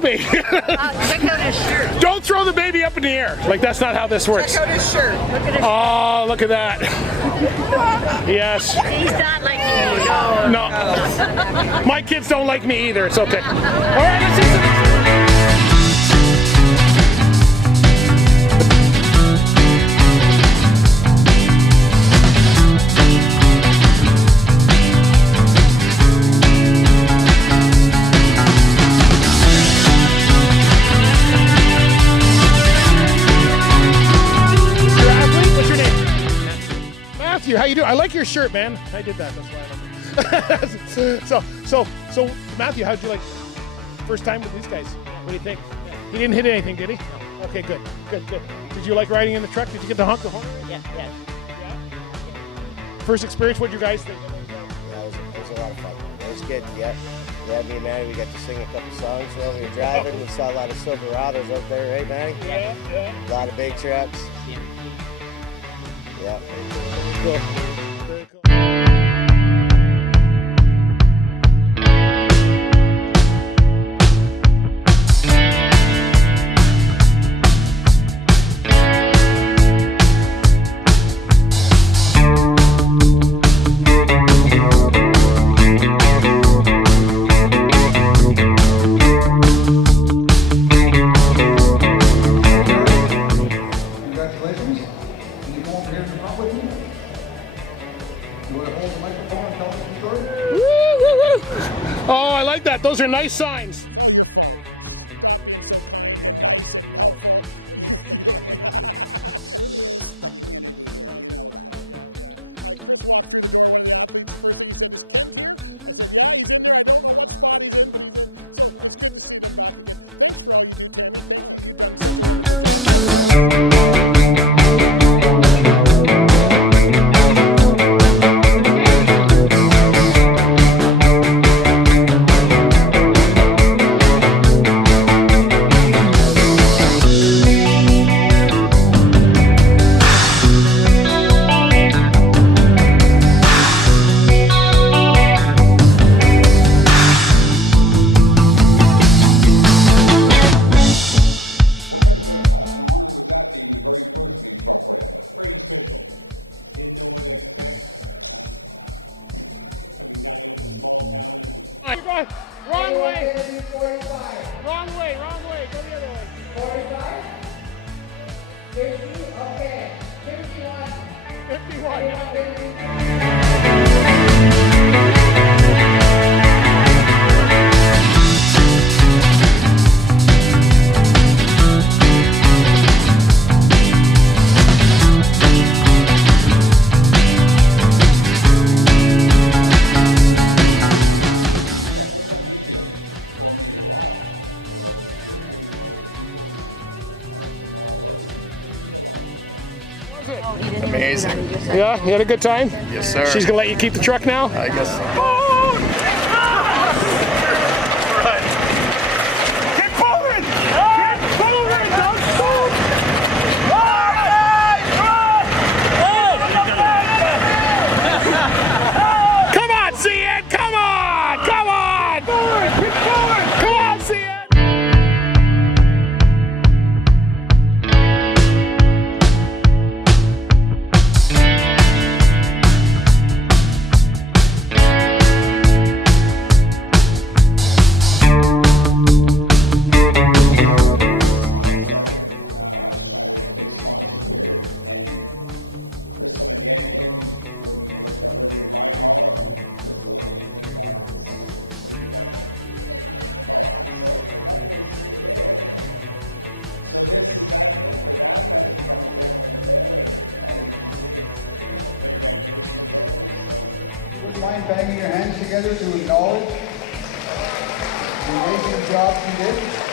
Baby. Check out his shirt. Don't throw the baby up in the air. Like, that's not how this works. Check out his shirt. Look at his Oh, look at that. Yes. He's not liking you. No. My kids don't like me either. It's okay. All right, let's see some. How you doing? I like your shirt, man. I did that. That's why I so Matthew, how'd you like first time with these guys? What do you think? He didn't hit anything, did he? No. Okay, good. Did you like riding in the truck? Did you get to honk the horn? Yeah. First experience, what did you guys think? Yeah, it was a lot of fun. It was good. Yeah, me and Manny, we got to sing a couple songs while we were driving. We saw a lot of Silverados out there, right, Manny? Yeah. A lot of big trucks. Yeah. Cool. Very cool. Oh, I like that. Those are nice signs. Wrong way. Wrong way. Go the other way. 45? 50? Okay. 51. 51. Amazing. Yeah, you had a good time? Yes, sir. She's gonna let you keep the truck now? I guess so. Keep forward! Keep forward! Don't stop! Come on, CN! Come on! Come on! Forward! Keep forward! Come on, CN! Would you mind banging your hands together to acknowledge the amazing job you did?